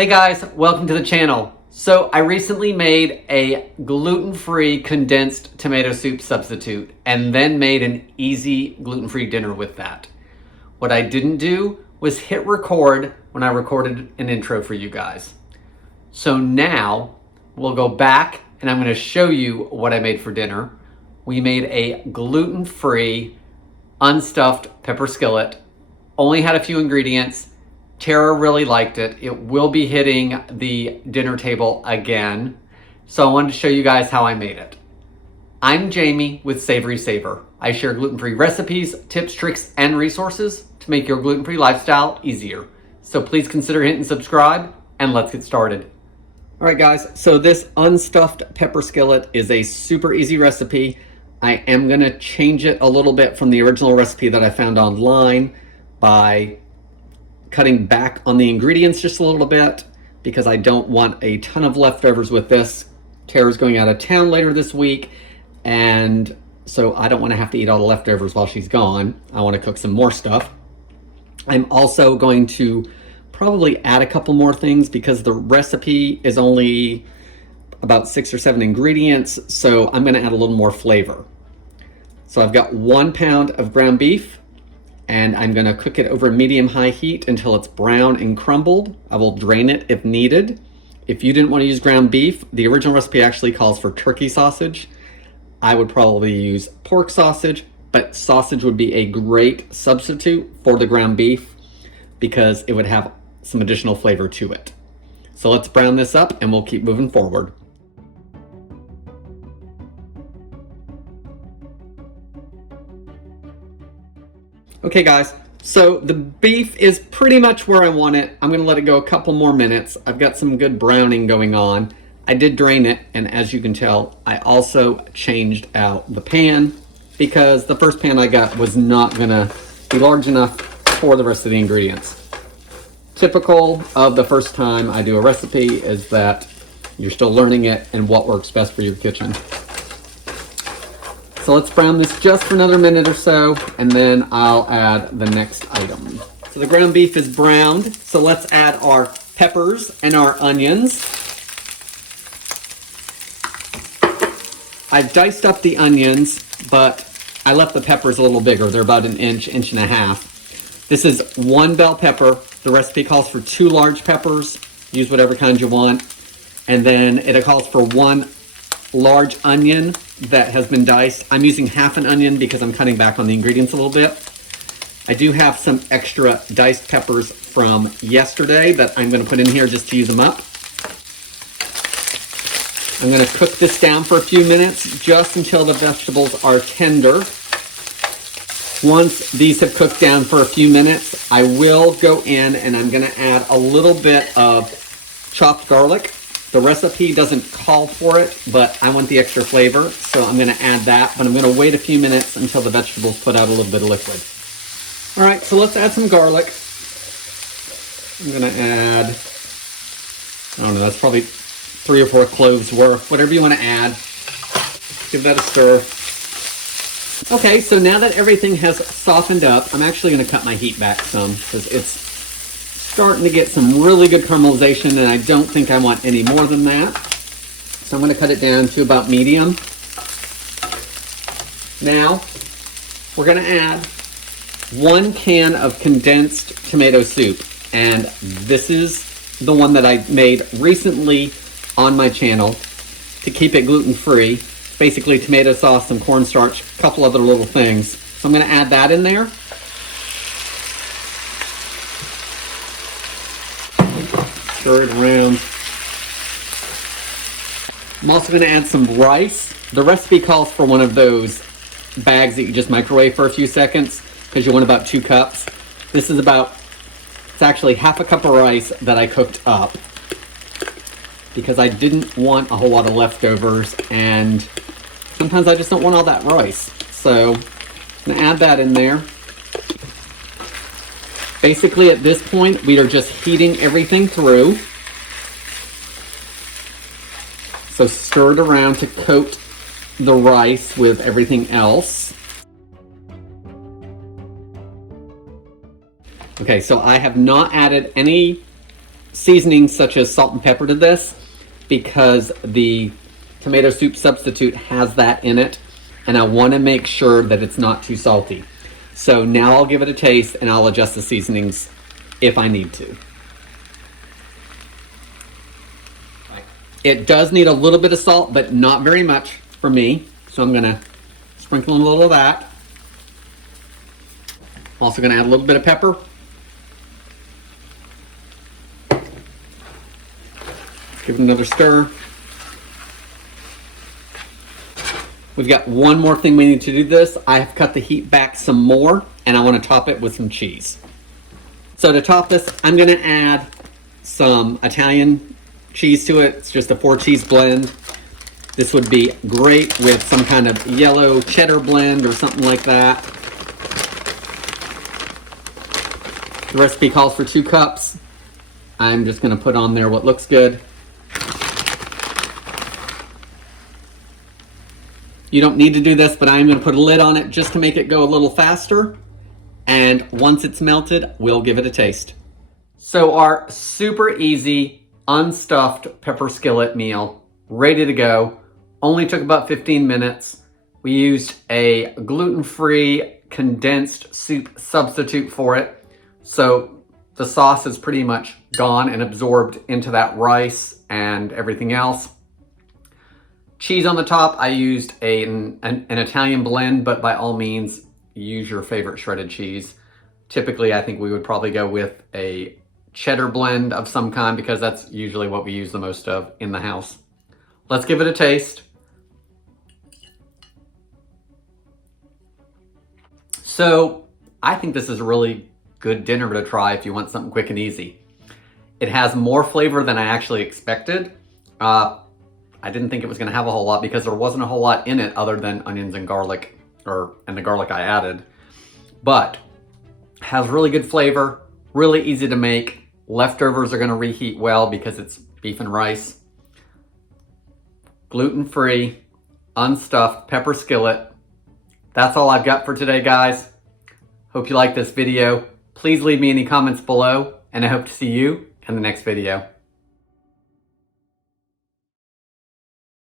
Hey guys, welcome to the channel. So I recently made a gluten-free condensed tomato soup substitute and then made an easy gluten-free dinner with that. What I didn't do was hit record when I recorded an intro for you guys. So now we'll go back and I'm going to show you what I made for dinner. We made a gluten-free unstuffed pepper skillet. Only had a few ingredients. Tara really liked it. It will be hitting the dinner table again. So I wanted to show you guys how I made it. I'm Jamie with SavorySaver. I share gluten-free recipes, tips, tricks, and resources to make your gluten-free lifestyle easier. So please consider hitting subscribe and let's get started. All right guys, so this unstuffed pepper skillet is a super easy recipe. I am gonna change it a little bit from the original recipe that I found online by cutting back on the ingredients just a little bit because I don't want a ton of leftovers with this. Tara's going out of town later this week, and so I don't want to have to eat all the leftovers while she's gone. I want to cook some more stuff. I'm also going to probably add a couple more things because the recipe is only about 6 or 7 ingredients, so I'm going to add a little more flavor. So I've got 1 pound of ground beef, and I'm gonna cook it over medium-high heat until it's brown and crumbled. I will drain it if needed. If you didn't want to use ground beef, the original recipe actually calls for turkey sausage. I would probably use pork sausage, but sausage would be a great substitute for the ground beef because it would have some additional flavor to it. So let's brown this up and we'll keep moving forward. Okay guys, so the beef is pretty much where I want it. I'm gonna let it go a couple more minutes. I've got some good browning going on. I did drain it, and as you can tell, I also changed out the pan because the first pan I got was not gonna be large enough for the rest of the ingredients. Typical of the first time I do a recipe is that you're still learning it and what works best for your kitchen. So let's brown this just for another minute or so, and then I'll add the next item. So the ground beef is browned, so let's add our peppers and our onions. I've diced up the onions, but I left the peppers a little bigger. They're about an inch, inch and a half. This is 1 bell pepper. The recipe calls for 2 large peppers. Use whatever kind you want. And then it calls for 1 large onion that has been diced. I'm using half an onion because I'm cutting back on the ingredients a little bit. I do have some extra diced peppers from yesterday that I'm going to put in here just to use them up. I'm going to cook this down for a few minutes just until the vegetables are tender. Once these have cooked down for a few minutes, I will go in and I'm going to add a little bit of chopped garlic. The recipe doesn't call for it, but I want the extra flavor, so I'm gonna add that, but I'm gonna wait a few minutes until the vegetables put out a little bit of liquid. All right, so let's add some garlic. I'm gonna add, I don't know, that's probably 3 or 4 cloves worth, whatever you wanna add. Give that a stir. Okay, so now that everything has softened up, I'm actually gonna cut my heat back some, because it's starting to get some really good caramelization, and I don't think I want any more than that. So I'm going to cut it down to about medium. Now, we're going to add 1 can of condensed tomato soup, and this is the one that I made recently on my channel to keep it gluten-free. Basically tomato sauce, some cornstarch, a couple other little things. So I'm going to add that in there. Stir it around. I'm also going to add some rice. The recipe calls for one of those bags that you just microwave for a few seconds because you want about 2 cups. This is it's actually half a cup of rice that I cooked up because I didn't want a whole lot of leftovers, and sometimes I just don't want all that rice. So I'm going to add that in there. Basically, at this point, we are just heating everything through. So stir it around to coat the rice with everything else. Okay, so I have not added any seasonings such as salt and pepper to this because the tomato soup substitute has that in it, and I want to make sure that it's not too salty. So now I'll give it a taste and I'll adjust the seasonings if I need to. It does need a little bit of salt, but not very much for me. So I'm gonna sprinkle in a little of that. I'm also gonna add a little bit of pepper. Give it another stir. We've got one more thing we need to do this. I have cut the heat back some more and I want to top it with some cheese. So to top this, I'm going to add some Italian cheese to it. It's just a 4-cheese blend. This would be great with some kind of yellow cheddar blend or something like that. The recipe calls for 2 cups. I'm just going to put on there what looks good. You don't need to do this, but I'm going to put a lid on it just to make it go a little faster. And once it's melted, we'll give it a taste. So our super easy unstuffed pepper skillet meal, ready to go. Only took about 15 minutes. We used a gluten-free condensed soup substitute for it. So the sauce is pretty much gone and absorbed into that rice and everything else. Cheese on the top, I used an Italian blend, but by all means, use your favorite shredded cheese. Typically, I think we would probably go with a cheddar blend of some kind because that's usually what we use the most of in the house. Let's give it a taste. So, I think this is a really good dinner to try if you want something quick and easy. It has more flavor than I actually expected. I didn't think it was going to have a whole lot because there wasn't a whole lot in it other than onions and garlic, and the garlic I added. But has really good flavor, really easy to make. Leftovers are going to reheat well because it's beef and rice. Gluten-free, unstuffed pepper skillet. That's all I've got for today, guys. Hope you like this video. Please leave me any comments below, and I hope to see you in the next video.